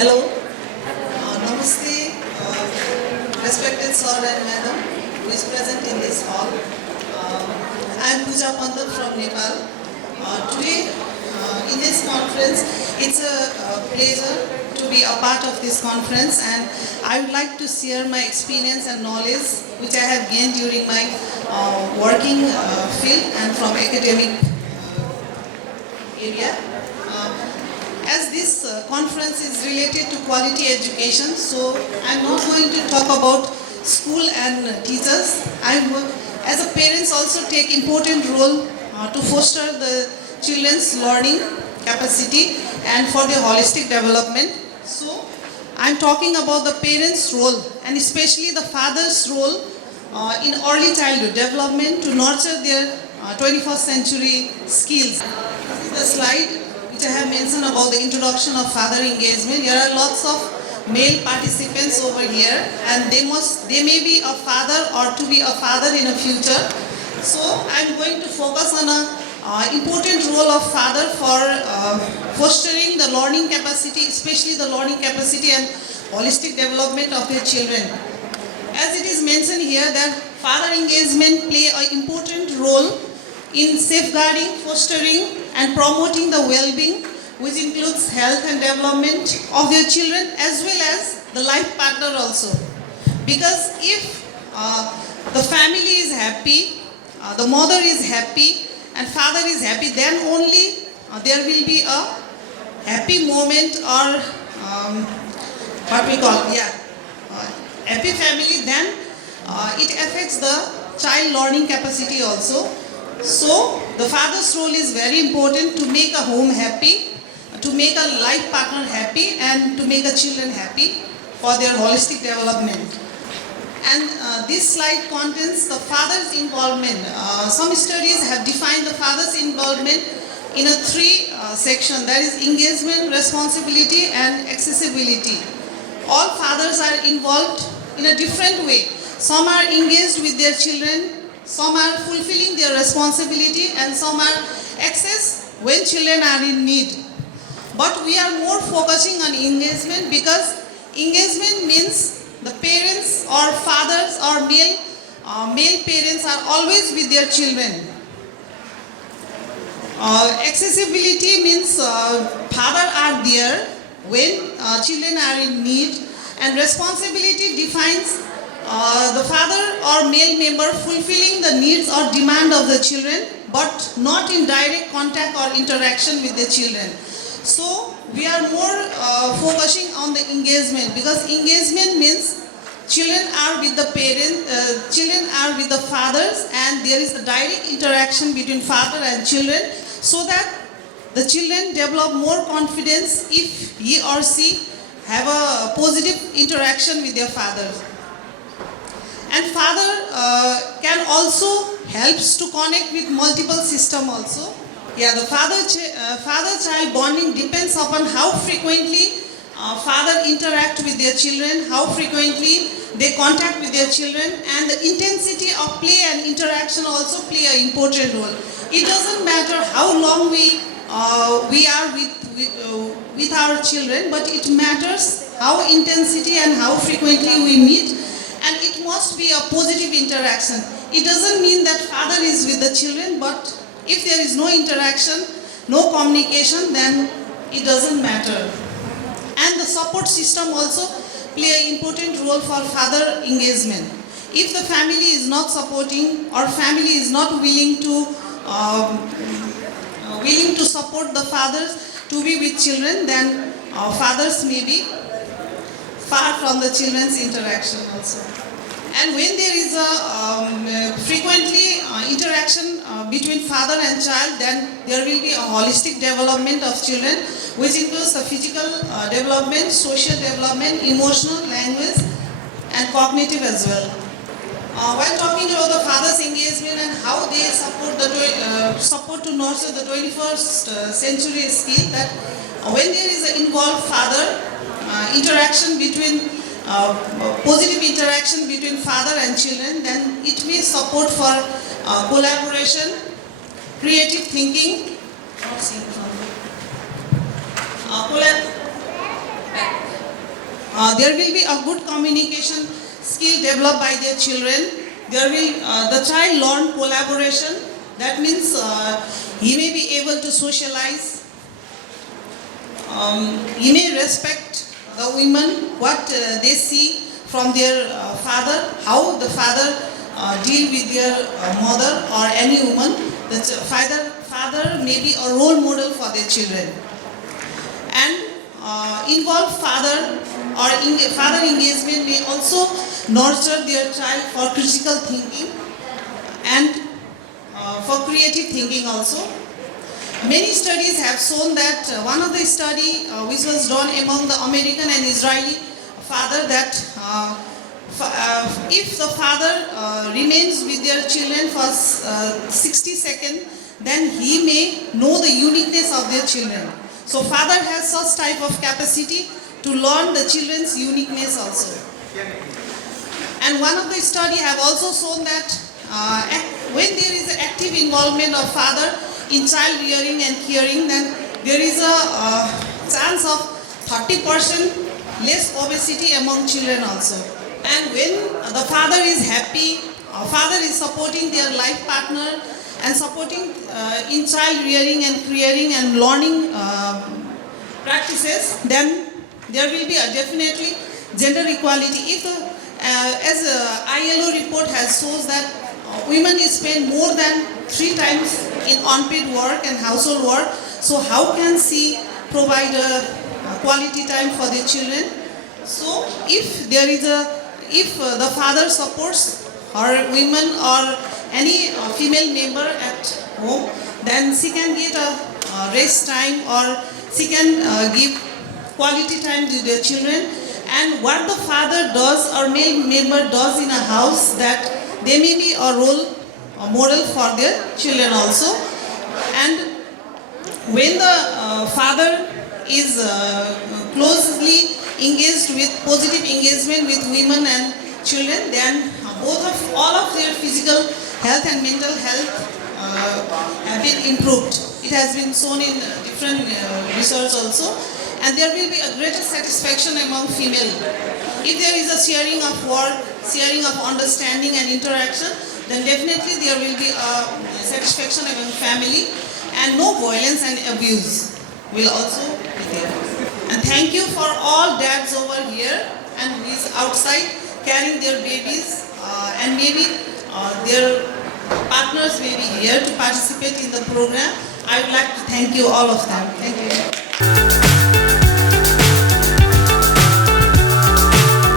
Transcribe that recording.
Hello, Namaste, respected sir and madam who is present in this hall. I am Pooja Pandal from Nepal. Today in this conference, it's a pleasure to be a part of this conference, and I would like to share my experience and knowledge which I have gained during my working field and from academic area. As this conference is related to quality education, so I'm not going to talk about school and teachers. As a parents also take important role to foster the children's learning capacity and for their holistic development. So I'm talking about the parents' role and especially the father's role in early childhood development to nurture their 21st century skills. This is the slide which I have mentioned about the introduction of father engagement. There are lots of male participants over here, and they may be a father or to be a father in the future. So I'm going to focus on a important role of father for fostering the learning capacity, especially the learning capacity and holistic development of their children. As it is mentioned here that father engagement play an important role in safeguarding, fostering and promoting the well-being, which includes health and development of their children as well as the life partner also. Because if the family is happy, the mother is happy and father is happy, then only there will be a happy moment or happy family, then it affects the child learning capacity also. So the father's role is very important to make a home happy, to make a life partner happy and to make the children happy for their holistic development. And this slide contains the father's involvement. Some studies have defined the father's involvement in a three section, that is engagement, responsibility and accessibility. All fathers are involved in a different way. Some are engaged with their children, some are fulfilling their responsibility and some are access when children are in need. But we are more focusing on engagement because engagement means the parents or fathers or male parents are always with their children. Accessibility means father are there when children are in need, and responsibility defines the father or male member fulfilling the needs or demand of the children but not in direct contact or interaction with the children. So we are more focusing on the engagement because engagement means children are with the parents, children are with the fathers, and there is a direct interaction between father and children so that the children develop more confidence if he or she have a positive interaction with their fathers. And father can also helps to connect with multiple system also. Yeah, the father-child bonding depends upon how frequently father interact with their children, how frequently they contact with their children, and the intensity of play and interaction also play an important role. It doesn't matter how long we are with our children, but it matters how intensity and how frequently we meet. And it must be a positive interaction. It doesn't mean that father is with the children, but if there is no interaction, no communication, then it doesn't matter. And the support system also play an important role for father engagement. If the family is not supporting or family is not willing to support the fathers to be with children, then fathers may be far from the children's interaction also. And when there is a frequently interaction between father and child, then there will be a holistic development of children, which includes the physical development, social development, emotional, language, and cognitive as well. While talking about the father's engagement and how they support to nurture the 21st century skill, that when there is an involved father, interaction between positive interaction between father and children, then it means support for collaboration, creative thinking, there will be a good communication skill developed by their children. There will the child learn collaboration. That means he may be able to socialize. He may respect the women, what they see from their father, how the father deal with their mother or any woman. The father may be a role model for their children. And involve father or father engagement may also nurture their child for critical thinking and for creative thinking also. Many studies have shown that one of the study which was done among the American and Israeli father, that if the father remains with their children for 60 seconds, then he may know the uniqueness of their children. So father has such type of capacity to learn the children's uniqueness also. And one of the study have also shown that when there is active involvement of father in child rearing and caring, then there is a chance of 30% less obesity among children also. And when the father is happy, father is supporting their life partner and supporting in child rearing and caring and learning practices, then there will be definitely gender equality. If as ILO report has shows that women spend more than 3 times in unpaid work and household work, so how can she provide a quality time for their children? So if there is if the father supports her women or any female member at home, then she can get a rest time or she can give quality time to their children. And what the father does or male member does in a house, that they may be a role model for their children also. And when the father is closely engaged with positive engagement with women and children, then all of their physical health and mental health have been improved. It has been shown in different research also. And there will be a greater satisfaction among female. If there is a sharing of work, sharing of understanding and interaction, then definitely there will be a satisfaction among family, and no violence and abuse will also be there. And thank you for all dads over here and who is outside carrying their babies, and maybe their partners may be here to participate in the program. I would like to thank you all of them. Thank you.